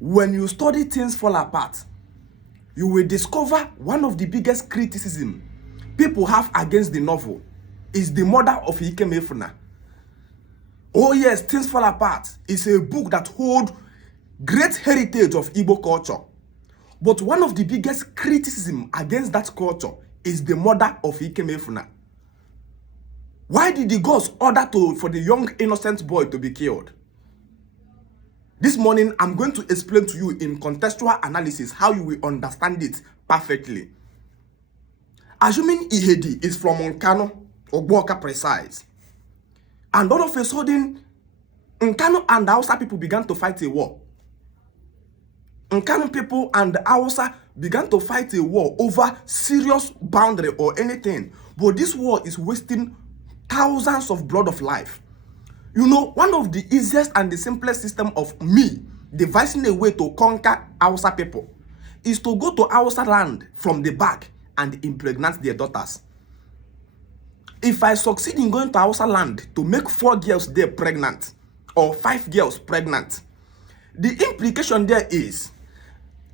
when you study Things Fall Apart, you will discover one of the biggest criticism people have against the novel is the murder of Ikemefuna. Oh yes, Things Fall Apart is a book that holds great heritage of Igbo culture. But one of the biggest criticism against that culture is the murder of Ikemefuna. Why did the gods order for the young innocent boy to be killed? This morning, I'm going to explain to you in contextual analysis how you will understand it perfectly. Assuming Ihedi is from Nkano, Ogboka precise, and all of a sudden, Nkano and Hausa people began to fight a war. Nkano people and Hausa began to fight a war over serious boundary or anything. But this war is wasting thousands of blood of life. You know, one of the easiest and the simplest system of me devising a way to conquer Hausa people is to go to Hausa land from the back and impregnate their daughters. If I succeed in going to Hausa land to make 4 girls there pregnant or 5 girls pregnant, the implication there is,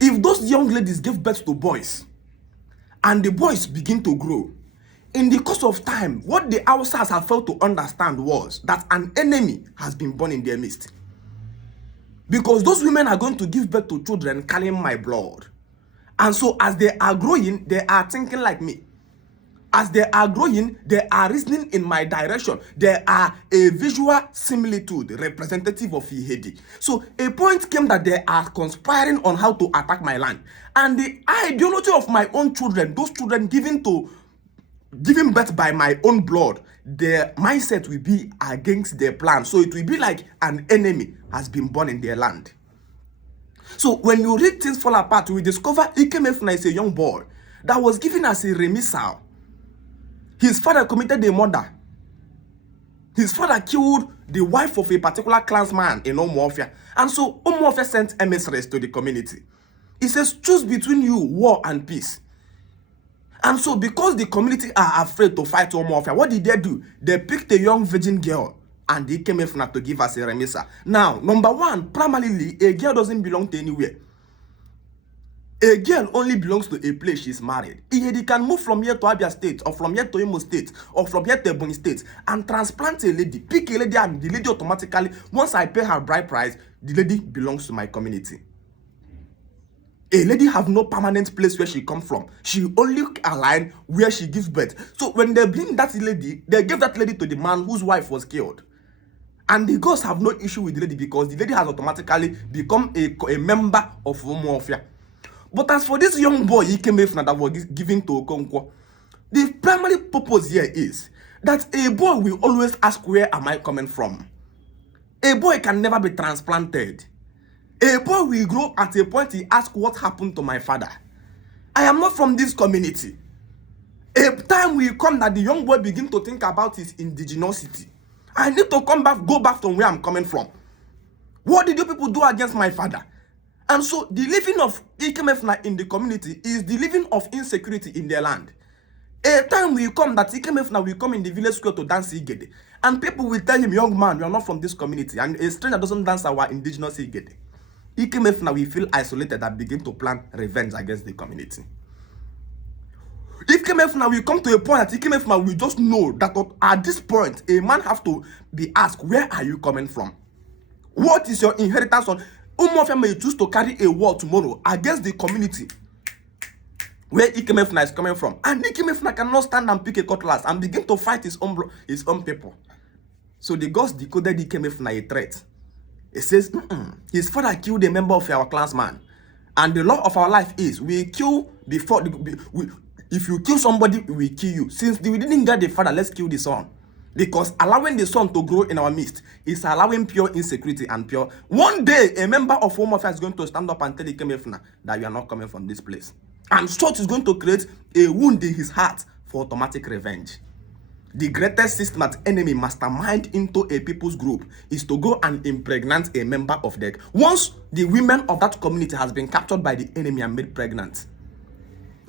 if those young ladies give birth to boys and the boys begin to grow, in the course of time, what the Hausas have failed to understand was that an enemy has been born in their midst. Because those women are going to give birth to children carrying my blood. And so as they are growing, they are thinking like me. As they are growing, they are reasoning in my direction. They are a visual similitude representative of Ihedi. So a point came that they are conspiring on how to attack my land. And the ideology of my own children, those children given birth by my own blood, their mindset will be against their plan. So it will be like an enemy has been born in their land. So when you read Things Fall Apart, we discover Ikemefuna is a young boy that was given as a remissal. His father committed a murder. His father killed the wife of a particular clansman in Umuofia. And so Umuofia sent emissaries to the community. He says, choose between you, war and peace. And so because the community are afraid to fight Umuofia, what did they do? They picked a young virgin girl and they came to give us a remissa. Now, number one, primarily, a girl doesn't belong to anywhere. A girl only belongs to a place she's married. They can move from here to Abia State, or from here to Imo State, or from here to Ebonyi State, and transplant a lady, pick a lady, and the lady automatically, once I pay her bride price, the lady belongs to my community. A lady have no permanent place where she come from. She only align where she gives birth. So when they bring that lady, they give that lady to the man whose wife was killed. And the gods have no issue with the lady because the lady has automatically become a member of Umuofia. But as for this young boy, Ikemefuna, that was given to Okonkwo, the primary purpose here is that a boy will always ask, where am I coming from? A boy can never be transplanted. A boy will grow at a point he asks, what happened to my father? I am not from this community. A time will come that the young boy begin to think about his indigeneity. I need to go back from where I'm coming from. What did you people do against my father? And so the living of Ikemefuna in the community is the living of insecurity in their land. A time will come that Ikemefuna will come in the village square to dance Igede. And people will tell him, young man, you are not from this community. And a stranger doesn't dance our indigenous Igede. Ikemefuna will feel isolated and begin to plan revenge against the community. Ikemefuna will come to a point that Ikemefuna will just know that at this point, a man have to be asked, where are you coming from? What is your inheritance on? Umuofia may choose to carry a war tomorrow against the community where Ikemefuna is coming from. And Ikemefuna cannot stand and pick a cutlass and begin to fight his own people. So the gods decoded Ikemefuna a threat. It says, his father killed a member of our clansman. And the law of our life is, we kill before, if you kill somebody, we kill you. Since we didn't get the father, let's kill the son. Because allowing the son to grow in our midst is allowing pure insecurity and pure. One day, a member of Home Affairs is going to stand up and tell Ikemefuna that you are not coming from this place. And such is going to create a wound in his heart for automatic revenge. The greatest system that enemy mastermind into a people's group is to go and impregnate a member of their. Once the women of that community has been captured by the enemy and made pregnant,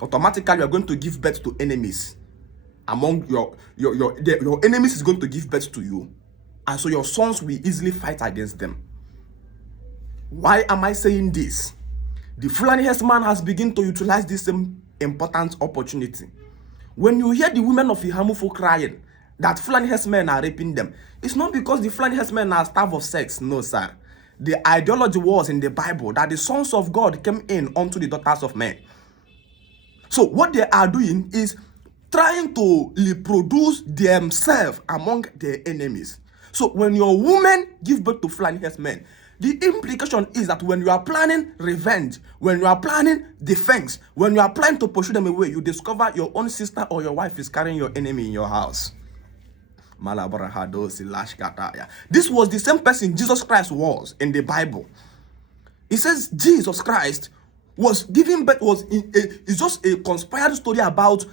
automatically you are going to give birth to enemies. Among your enemies is going to give birth to you, and so your sons will easily fight against them. Why am I saying this? The Fulani herdsman has begun to utilize this same important opportunity. When you hear the women of Ihamufo crying that Fulani herdsmen are raping them, it's not because the Fulani herdsmen are starved of sex. No, sir. The ideology was in the Bible that the sons of God came in unto the daughters of men. So what they are doing is trying to reproduce themselves among their enemies. So when your women give birth to Fulani herdsmen, the implication is that when you are planning revenge, when you are planning defense, when you are planning to pursue them away, you discover your own sister or your wife is carrying your enemy in your house. This was the same person Jesus Christ was in the Bible. It says Jesus Christ was giving birth, it's just a conspired story about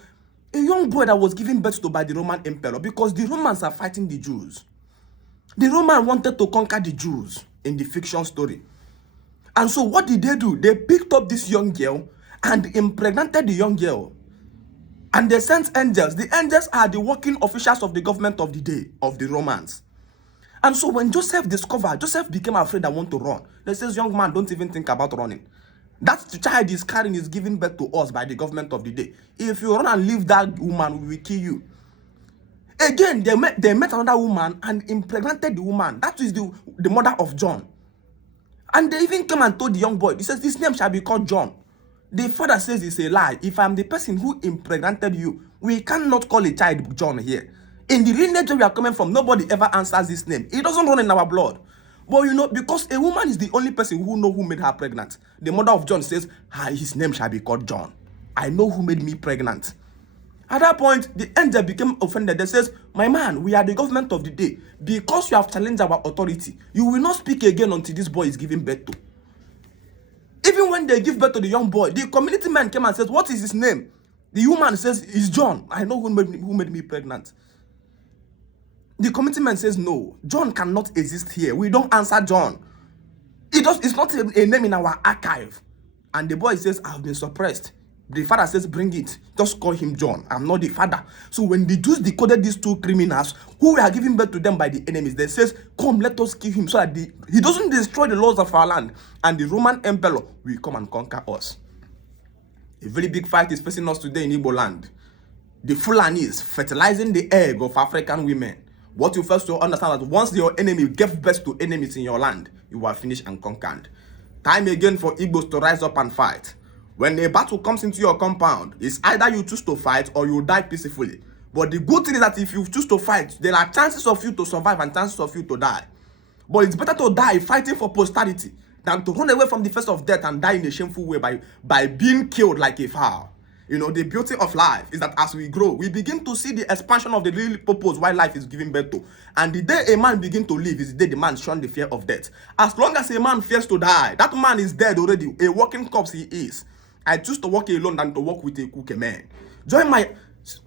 a young boy that was given birth to by the Roman emperor, because the Romans are fighting the Jews. The Romans wanted to conquer the Jews in the fiction story. And so what did they do? They picked up this young girl and impregnated the young girl. And they sent angels. The angels are the working officials of the government of the day, of the Romans. And so when Joseph discovered, Joseph became afraid and want to run. They says, young man, don't even think about running. That child is carrying is given birth to us by the government of the day. If you run and leave that woman, we will kill you. Again, they met another woman and impregnated the woman. That is the mother of John. And they even came and told the young boy, he says, this name shall be called John. The father says it's a lie. If I'm the person who impregnated you, we cannot call a child John here. In the lineage we are coming from, nobody ever answers this name. It doesn't run in our blood. But you know, because a woman is the only person who knows who made her pregnant, the mother of John says, his name shall be called John. I know who made me pregnant. At that point, the angel became offended. They says, my man, we are the government of the day. Because you have challenged our authority, you will not speak again until this boy is given birth to. Even when they give birth to the young boy, the community man came and says, what is his name? The woman says, it's John. I know who made me pregnant. The community man says, no, John cannot exist here. We don't answer John. It's not a name in our archive. And the boy says, I've been suppressed. The father says, bring it. Just call him John. I'm not the father. So when the Jews decoded these two criminals who were giving birth to them by the enemies, they says, come, let us kill him so that he doesn't destroy the laws of our land. And the Roman emperor will come and conquer us. A very big fight is facing us today in Igbo land. The Fulanis fertilizing the egg of African women. What you first to understand that once your enemy gives birth to enemies in your land, you are finished and conquered. Time again for Igbos to rise up and fight. When a battle comes into your compound, it's either you choose to fight or you die peacefully. But the good thing is that if you choose to fight, there are chances of you to survive and chances of you to die. But it's better to die fighting for posterity than to run away from the face of death and die in a shameful way by being killed like a fowl. You know, the beauty of life is that as we grow, we begin to see the expansion of the real purpose why life is given birth to. And the day a man begins to live is the day the man shun the fear of death. As long as a man fears to die, that man is dead already. A walking corpse he is. I choose to walk alone than to walk with a cook man. Join my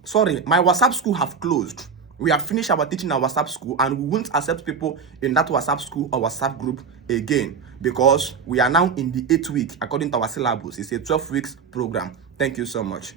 WhatsApp school have closed. We have finished our teaching at WhatsApp school and we won't accept people in that WhatsApp school or WhatsApp group again because we are now in the 8th week according to our syllabus. It's a 12 weeks program. Thank you so much.